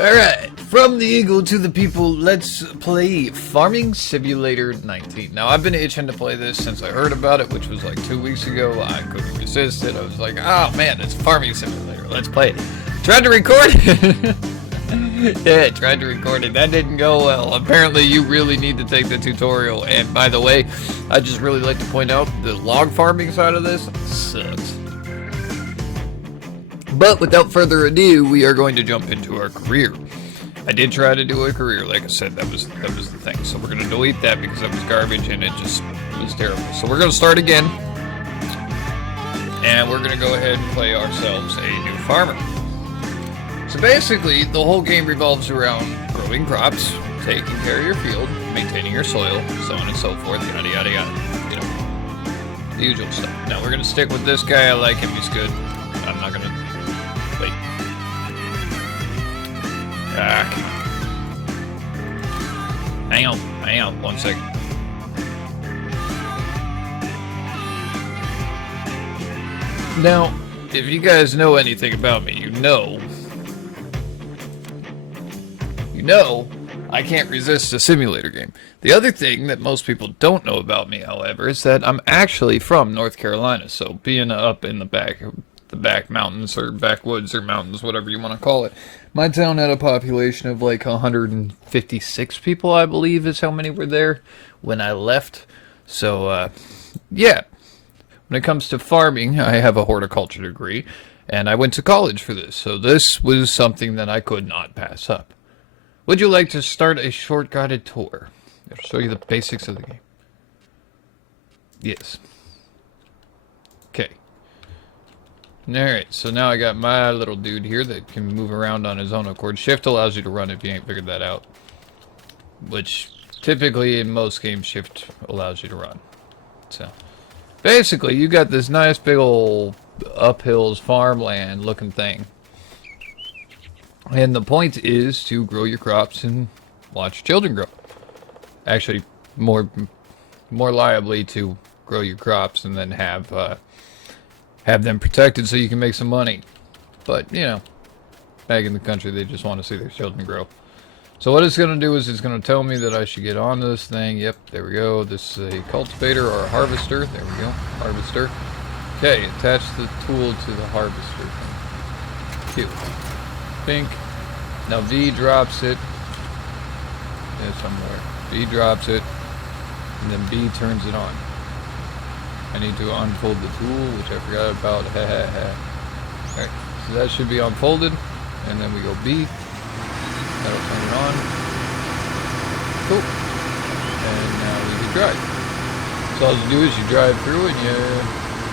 Alright, from the eagle to the people, let's play Farming Simulator 19. Now, I've been itching to play this since I heard about it, which was like 2 weeks ago. I couldn't resist it. I was like, oh man, it's Farming Simulator. Let's play it. Tried to record it. Yeah, tried to record it. That didn't go well. Apparently, you really need to take the tutorial. And by the way, I just really like to point out the log farming side of this sucks. But without further ado, we are going to jump into our career. I did try to do a career, like I said, that was the thing. So we're going to delete that because that was garbage and it just was terrible. So we're going to start again. And we're going to go ahead and play ourselves a new farmer. So basically, the whole game revolves around growing crops, taking care of your field, maintaining your soil, so on and so forth, yada yada yada. You know, the usual stuff. Now we're going to stick with this guy. I like him, he's good. I'm not going to... Wait. Ah, hang on, 1 second. Now, if you guys know anything about me, you know I can't resist a simulator game. The other thing that most people don't know about me, however, is that I'm actually from North Carolina, so being up in the back mountains or backwoods or mountains, whatever you want to call it. My town had a population of like 156 people, I believe, is how many were there when I left. So, yeah. When it comes to farming, I have a horticulture degree, and I went to college for this. So this was something that I could not pass up. Would you like to start a short guided tour? I'll show you the basics of the game. Yes. Okay. Alright, so now I got my little dude here that can move around on his own accord. Shift allows you to run if you ain't figured that out. Which, typically in most games, Shift allows you to run. So, basically, you got this nice big old uphills farmland looking thing. And the point is to grow your crops and watch your children grow. Actually, more liably to grow your crops and then have them protected so you can make some money. But, you know, back in the country, they just want to see their children grow. So what it's going to do is it's going to tell me that I should get on this thing. Yep, there we go. This is a cultivator or a harvester. There we go, harvester. Okay, attach the tool to the harvester. Cute. Pink. Now V drops it. Yeah, somewhere. V drops it. And then B turns it on. I need to unfold the tool, which I forgot about. Alright, so that should be unfolded. And then we go B. That'll turn it on. Cool. And now we can drive. So all you do is you drive through and you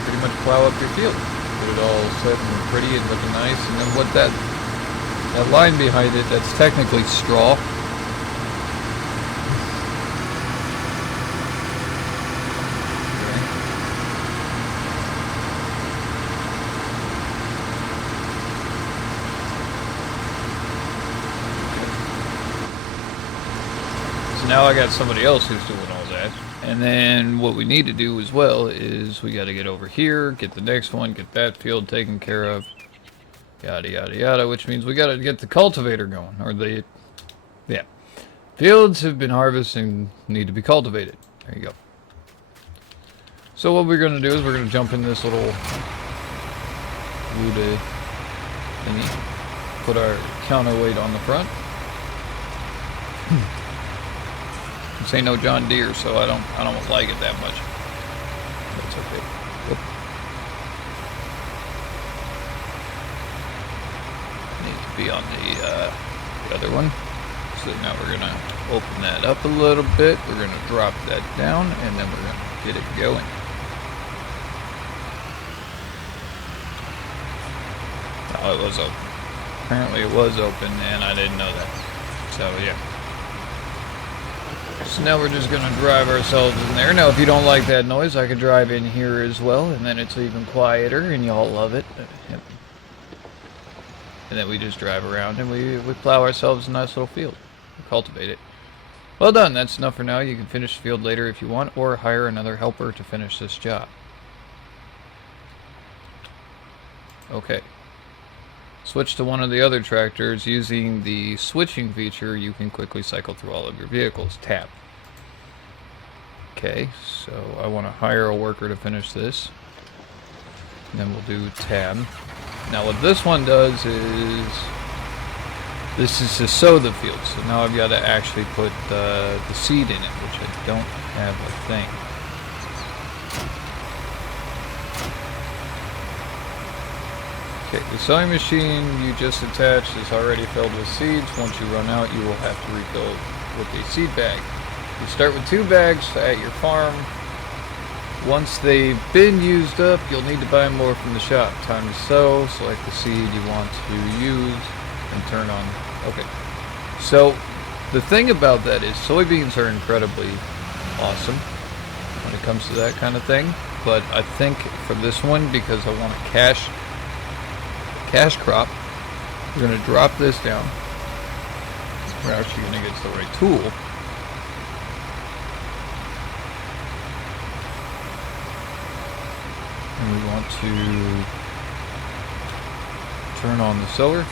pretty much plow up your field. Get it all set and pretty and looking nice. And then what that line behind it, that's technically straw. Now I got somebody else who's doing all that. And then what we need to do as well is we got to get over here, get the next one, get that field taken care of, yada yada yada, which means we got to get the cultivator going, or yeah. Fields have been harvested and need to be cultivated. There you go. So what we're going to do is we're going to jump in this little wood thingy, put our counterweight on the front. This ain't no John Deere, so I don't like it that much. That's okay. Whoop. Needs to be on the other one. So now we're gonna open that up a little bit. We're gonna drop that down, and then we're gonna get it going. Oh, it was open. Apparently it was open, and I didn't know that. So yeah. So now we're just going to drive ourselves in there. Now, if you don't like that noise, I could drive in here as well, and then it's even quieter, and y'all love it. Yep. And then we just drive around, and we plow ourselves a nice little field. We cultivate it. Well done. That's enough for now. You can finish the field later if you want, or hire another helper to finish this job. Okay. switch to one of the other tractors. Using the switching feature, you can quickly cycle through all of your vehicles. Tab. Okay, so I want to hire a worker to finish this. And then we'll do tab. Now what this one does is, this is to sow the field. So now I've got to actually put the seed in it, which I don't have a thing. Okay, the sowing machine you just attached is already filled with seeds. Once you run out, you will have to refill with a seed bag. You start with 2 bags at your farm. Once they've been used up, you'll need to buy more from the shop. Time to sow. Select the seed you want to use and turn on. Okay. So the thing about that is soybeans are incredibly awesome when it comes to that kind of thing. But I think for this one, because I want a cash crop, we're going to drop this down. We're actually going to get to the right tool. And we want to turn on the sower.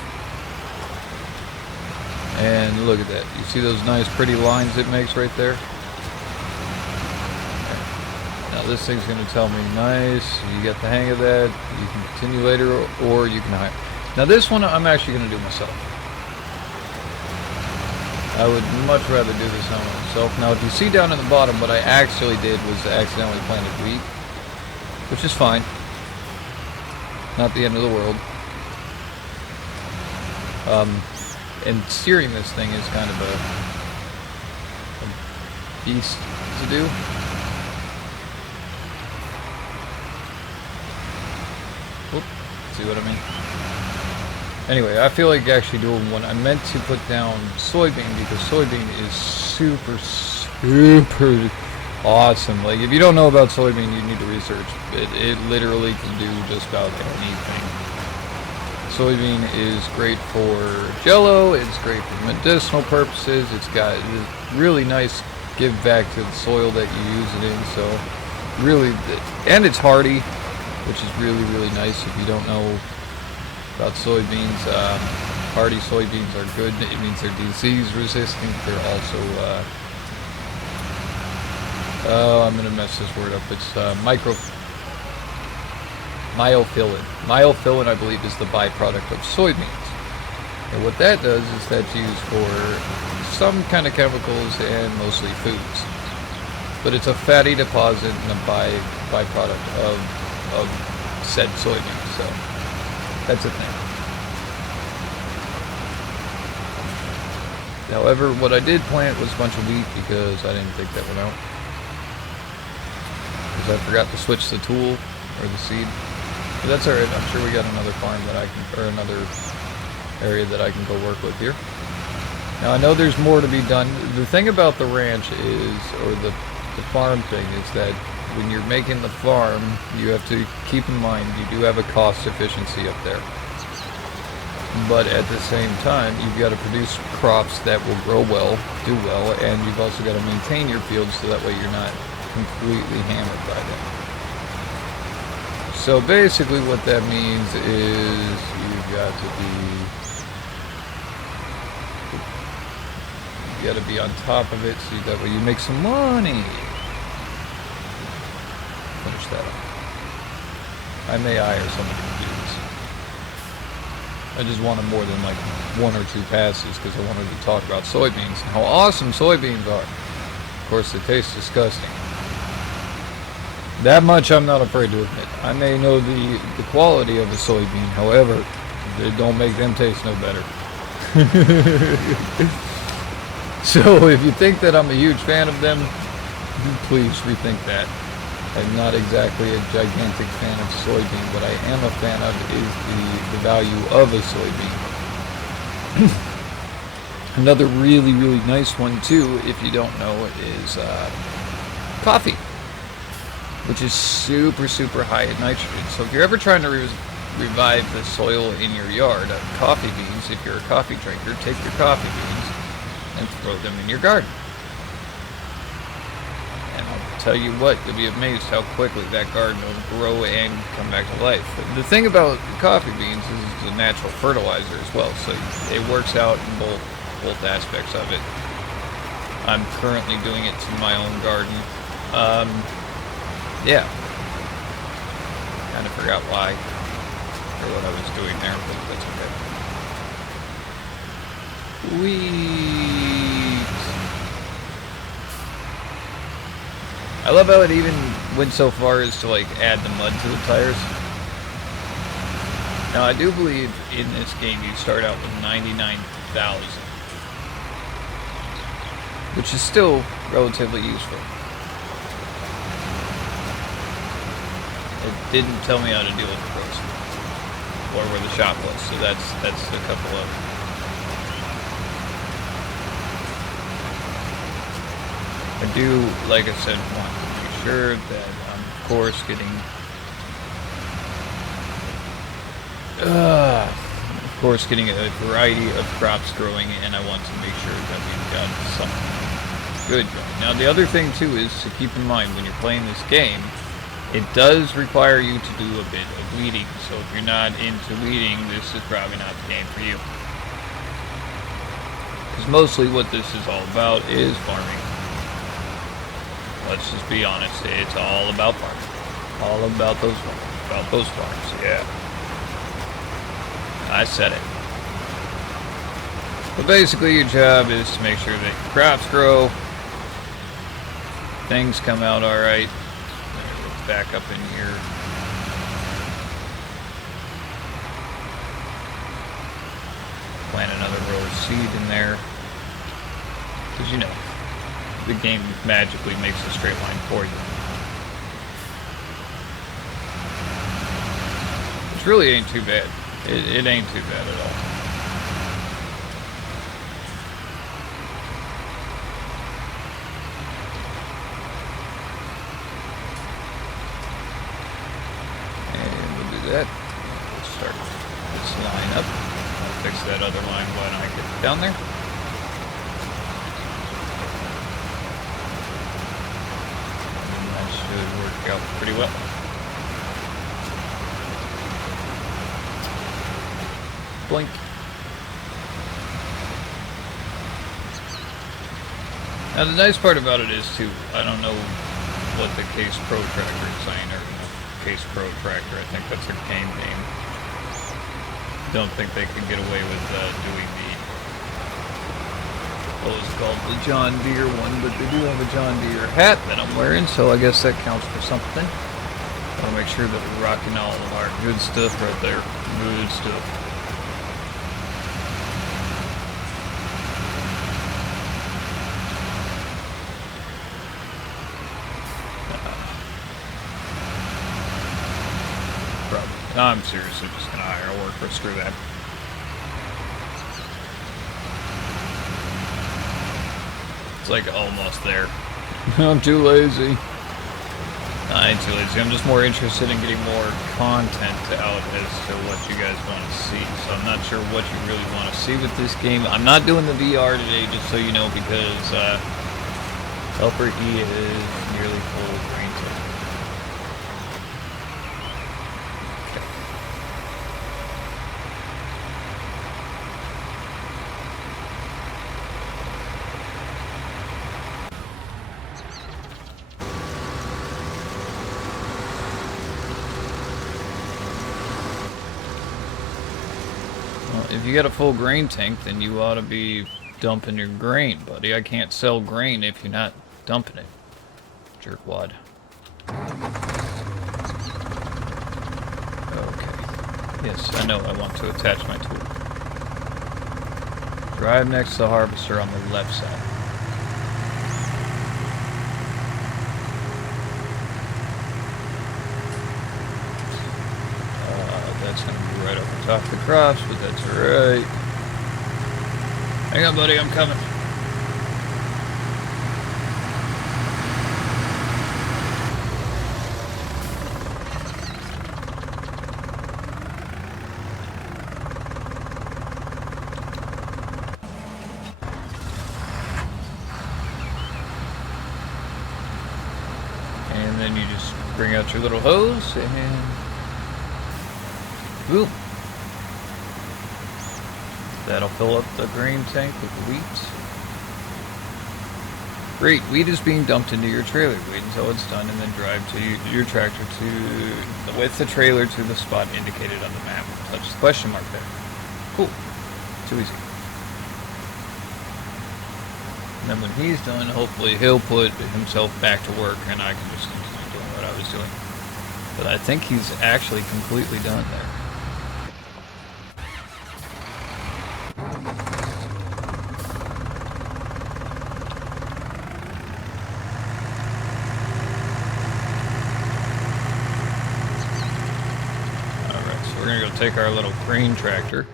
And look at that. You see those nice pretty lines it makes right there? Okay. Now this thing's going to tell me, nice, you get the hang of that. You can continue later or you can hire. Now this one I'm actually going to do myself. I would much rather do this on myself. Now if you see down in the bottom, what I actually did was accidentally planted wheat. Which is fine. Not the end of the world. And steering this thing is kind of a beast to do. Whoop, see what I mean? Anyway, I feel like actually doing one. I meant to put down soybean because soybean is super awesome. Like, if you don't know about soybean, you need to research. It literally can do just about anything. Soybean is great for jello. It's great for medicinal purposes. It's got this really nice give back to the soil that you use it in. So, really, and it's hardy, which is really, really nice if you don't know about soybeans. Hardy soybeans are good. It means they're disease resistant. They're also I'm going to mess this word up. It's myofillin. Myofillin, I believe, is the byproduct of soybeans. And what that does is that's used for some kind of chemicals and mostly foods. But it's a fatty deposit and a byproduct of said soybeans. So that's a thing. However, what I did plant was a bunch of wheat because I didn't take that one out. Because I forgot to switch the tool or the seed. But that's alright. I'm sure we got another farm that I can, or another area that I can go work with here. Now I know there's more to be done. The thing about the ranch is, or the farm thing, is that when you're making the farm, you have to keep in mind you do have a cost efficiency up there. But at the same time, you've got to produce crops that will grow well, do well, and you've also got to maintain your fields so that way you're not completely hammered by them. So basically what that means is you've got to be on top of it so that way you make some money. Finish that up. I may hire someone to do this. I just wanted more than like 1 or 2 passes because I wanted to talk about soybeans and how awesome soybeans are. Of course, they taste disgusting. That much I'm not afraid to admit. I may know the quality of a soybean, however, they don't make them taste no better. So if you think that I'm a huge fan of them, please rethink that. I'm not exactly a gigantic fan of soybean. What I am a fan of is the value of a soybean. Another really, really nice one too, if you don't know, is coffee, which is super, super high in nitrogen. So if you're ever trying to revive the soil in your yard, coffee beans, if you're a coffee drinker, take your coffee beans and throw them in your garden. And I'll tell you what, you'll be amazed how quickly that garden will grow and come back to life. The thing about coffee beans is it's a natural fertilizer as well, so it works out in both aspects of it. I'm currently doing it to my own garden. Yeah. Kind of forgot why or what I was doing there, but that's okay. Sweet. I love how it even went so far as to like add the mud to the tires. Now I do believe in this game you start out with 99,000, which is still relatively useful. It didn't tell me how to deal with the roast or where the shop was, so that's a couple of. I do, like I said, want to make sure that I'm, of course, getting a variety of crops growing, and I want to make sure that we've got something good going. Now, the other thing, too, is to keep in mind when you're playing this game, it does require you to do a bit of weeding, so if you're not into weeding, this is probably not the game for you. Because mostly what this is all about is farming. Let's just be honest, it's all about farming. All about those farms, yeah. I said it. But basically your job is to make sure that your crops grow, things come out alright. Let's back up in here. Plant another row of seed in there. Because you know, the game magically makes a straight line for you. Which really ain't too bad. It ain't too bad at all. And we'll do that. We'll start this line up. I'll fix that other line when I get down there. Should work out pretty well. Blink. Now the nice part about it is too, I don't know what the Case Pro Tractor is saying, or Case Pro Tractor, I think that's their game name. Don't think they could get away with doing the, what was called the John Deere one, but they do have a John Deere hat that I'm wearing, so I guess that counts for something. I want to make sure that we're rocking all of our good stuff right there. Good stuff. Probably. No, I'm seriously just going to hire a worker. Screw that. It's like almost there. I'm too lazy. I ain't too lazy. I'm just more interested in getting more content out as to what you guys want to see. So I'm not sure what you really want to see with this game. I'm not doing the VR today, just so you know, because Helper E is nearly full green tank. If you got a full grain tank, then you ought to be dumping your grain, buddy. I can't sell grain if you're not dumping it. Jerkwad. Okay. Yes, I know I want to attach my tool. Drive next to the harvester on the left side. That's going to be right up on top of the crops, but that's alright. Hang on, buddy, I'm coming. then you just bring out your little hose and boom. That'll fill up the grain tank with the wheat. Great, wheat is being dumped into your trailer. Wait until it's done and then drive to your tractor with the trailer to the spot indicated on the map. Touch the question mark there. Cool. Too easy. And then when he's done, hopefully he'll put himself back to work and I can just continue doing what I was doing. But I think he's actually completely done there. Alright, so we're gonna go take our little grain tractor.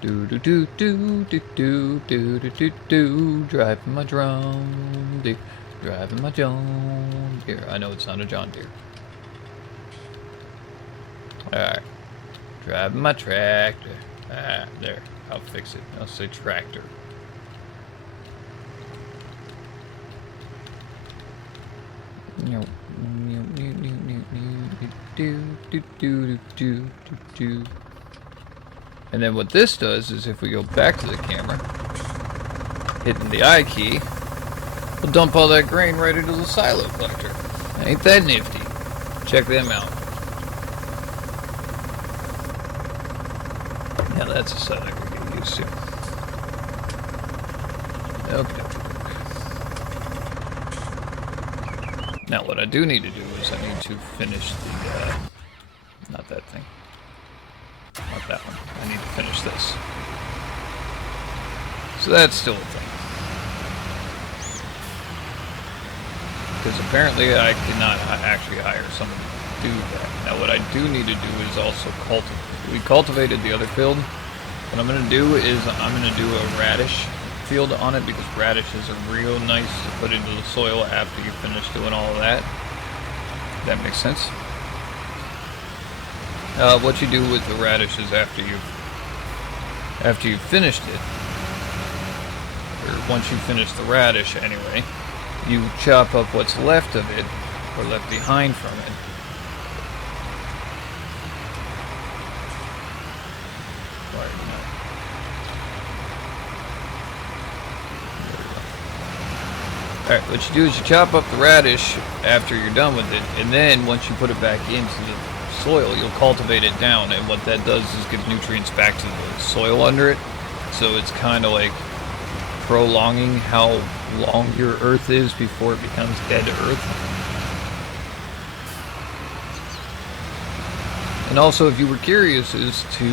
Do do do do do do do do do do. Driving my John Deere. Driving my John Deere. I know it's not a John Deere. Alright. Driving my tractor. Ah, there. I'll fix it. I'll say tractor. Do do do do do do. And then what this does is if we go back to the camera, hitting the I key, we'll dump all that grain right into the silo collector. Ain't that nifty? Check them out. Now that's a set I could get used to. Okay. Now what I do need to do is I need to finish the, not that thing. Not that one. I need to finish this. So that's still a thing. Because apparently I cannot actually hire someone to do that. Now what I do need to do is also cultivate. We cultivated the other field. What I'm going to do is I'm going to do a radish field on it because radishes are real nice to put into the soil after you finish doing all of that. That makes sense. What you do with the radishes after you've finished it, or once you finish the radish anyway, you chop up what's left of it, or left behind from it. Alright, what you do is you chop up the radish after you're done with it, and then once you put it back into the soil, you'll cultivate it down, and what that does is give nutrients back to the soil under it. So it's kind of like prolonging how long your earth is before it becomes dead earth. And also, if you were curious as to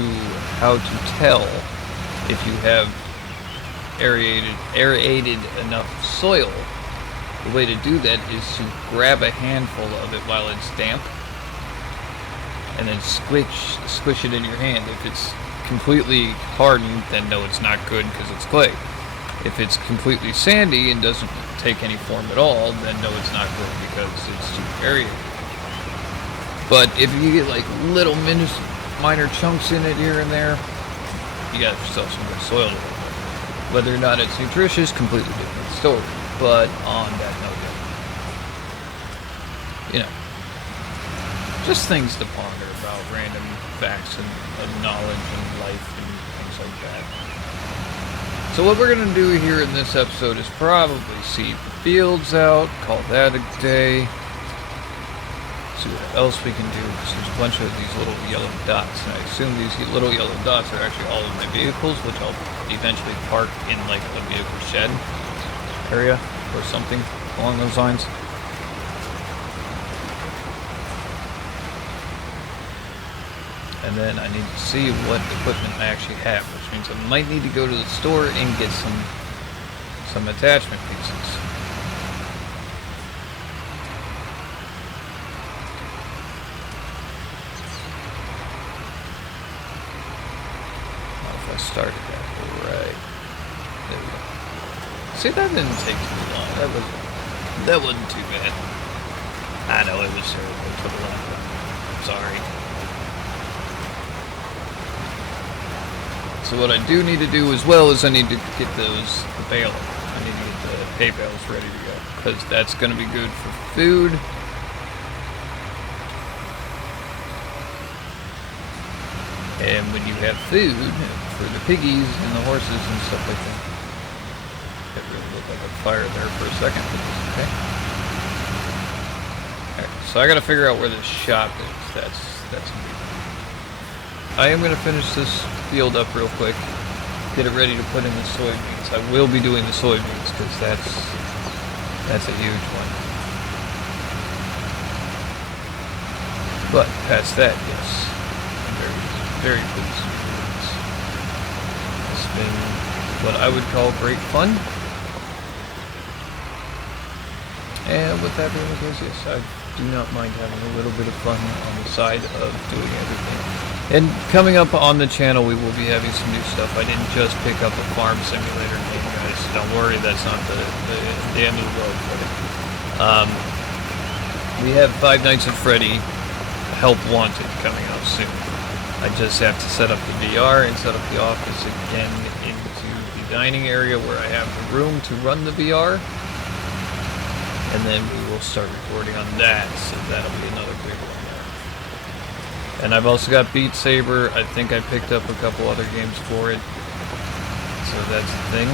how to tell if you have aerated enough soil, the way to do that is to grab a handful of it while it's damp and then squish it in your hand. If it's completely hardened, then no, it's not good because it's clay. If it's completely sandy and doesn't take any form at all, then no, it's not good because it's too aerated. But if you get like little minor chunks in it here and there, you got yourself some good soil. Whether or not it's nutritious, completely different story. But on that note, you know, just things to ponder about random facts and knowledge and life and things like that. So what we're going to do here in this episode is probably seed the fields out, call that a day, see what else we can do, because there's a bunch of these little yellow dots, and I assume these little yellow dots are actually all of my vehicles, which I'll eventually park in like a vehicle shed area or something along those lines. And then I need to see what equipment I actually have, which means I might need to go to the store and get some attachment pieces. If I started that right, there we go. See, that didn't take too long. That wasn't too bad. I know it was terrible. It took a long time. I'm sorry. So what I do need to do as well is I need to get the baler. I need to get the hay bales ready to go because that's going to be good for food. have food for the piggies and the horses and stuff like that. It really looked like a fire there for a second, but it's okay. Alright, so I gotta figure out where this shop is. That's me. I am gonna finish this field up real quick. Get it ready to put in the soybeans. I will be doing the soybeans because that's a huge one. But past that, yes, I'm very pleased with this. It's been what I would call great fun. And with that being the case, yes, I do not mind having a little bit of fun on the side of doing everything. And coming up on the channel, we will be having some new stuff. I didn't just pick up a farm simulator game, guys. Don't worry, that's not the end of the world for it. We have Five Nights at Freddy Help Wanted coming out soon. I just have to set up the VR and set up the office again into the dining area where I have the room to run the VR. And then we will start recording on that, so that'll be another big one there. And I've also got Beat Saber. I think I picked up a couple other games for it. So that's the thing.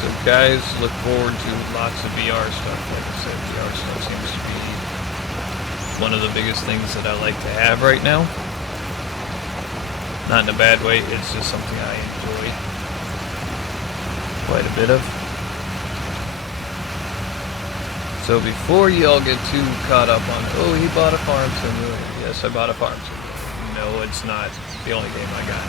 So guys, look forward to lots of VR stuff. Like I said, VR stuff seems to be one of the biggest things that I like to have right now. Not in a bad way, it's just something I enjoy quite a bit of. So before y'all get too caught up on, oh, he bought a farm simulator. Yes, I bought a farm simulator. No, it's not the only game I got.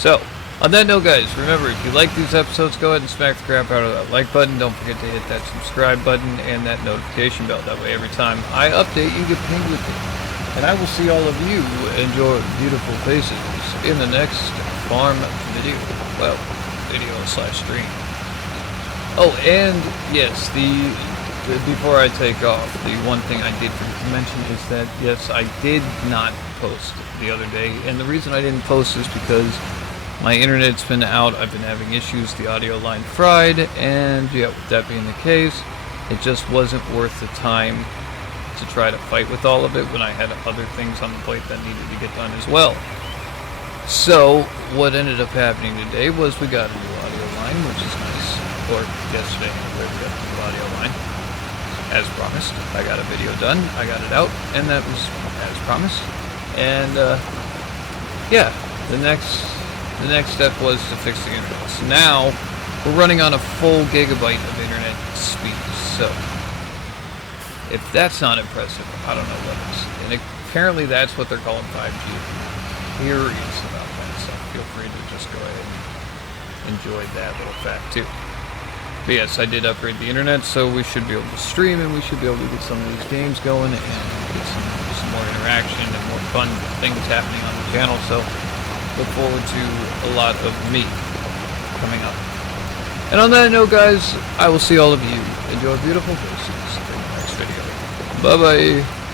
So, on that note, guys, remember, if you like these episodes, go ahead and smack the crap out of that like button. Don't forget to hit that subscribe button and that notification bell. That way, every time I update, you get pinged with it. And I will see all of you and your beautiful faces in the next farm video. Well, video/stream. Oh, and yes, before I take off, the one thing I did forget to mention is that, yes, I did not post the other day. And the reason I didn't post is because my internet's been out, I've been having issues, the audio line fried, and yeah, with that being the case, it just wasn't worth the time to try to fight with all of it when I had other things on the plate that needed to get done as well. So, what ended up happening today was we got a new audio line, which is nice. Or yesterday, anyway, we got a new audio line. As promised, I got a video done, I got it out, and that was as promised. And, yeah, the next step was to fix the internet. So now, we're running on a full gigabyte of internet speed, so if that's not impressive, I don't know what is. And apparently that's what they're calling 5G. Curious about that, so feel free to just go ahead and enjoy that little fact too. But yes, I did upgrade the internet, so we should be able to stream and we should be able to get some of these games going and get some more interaction and more fun things happening on the channel. So look forward to a lot of me coming up. And on that note, guys, I will see all of you. Enjoy beautiful faces in the next video. Bye-bye.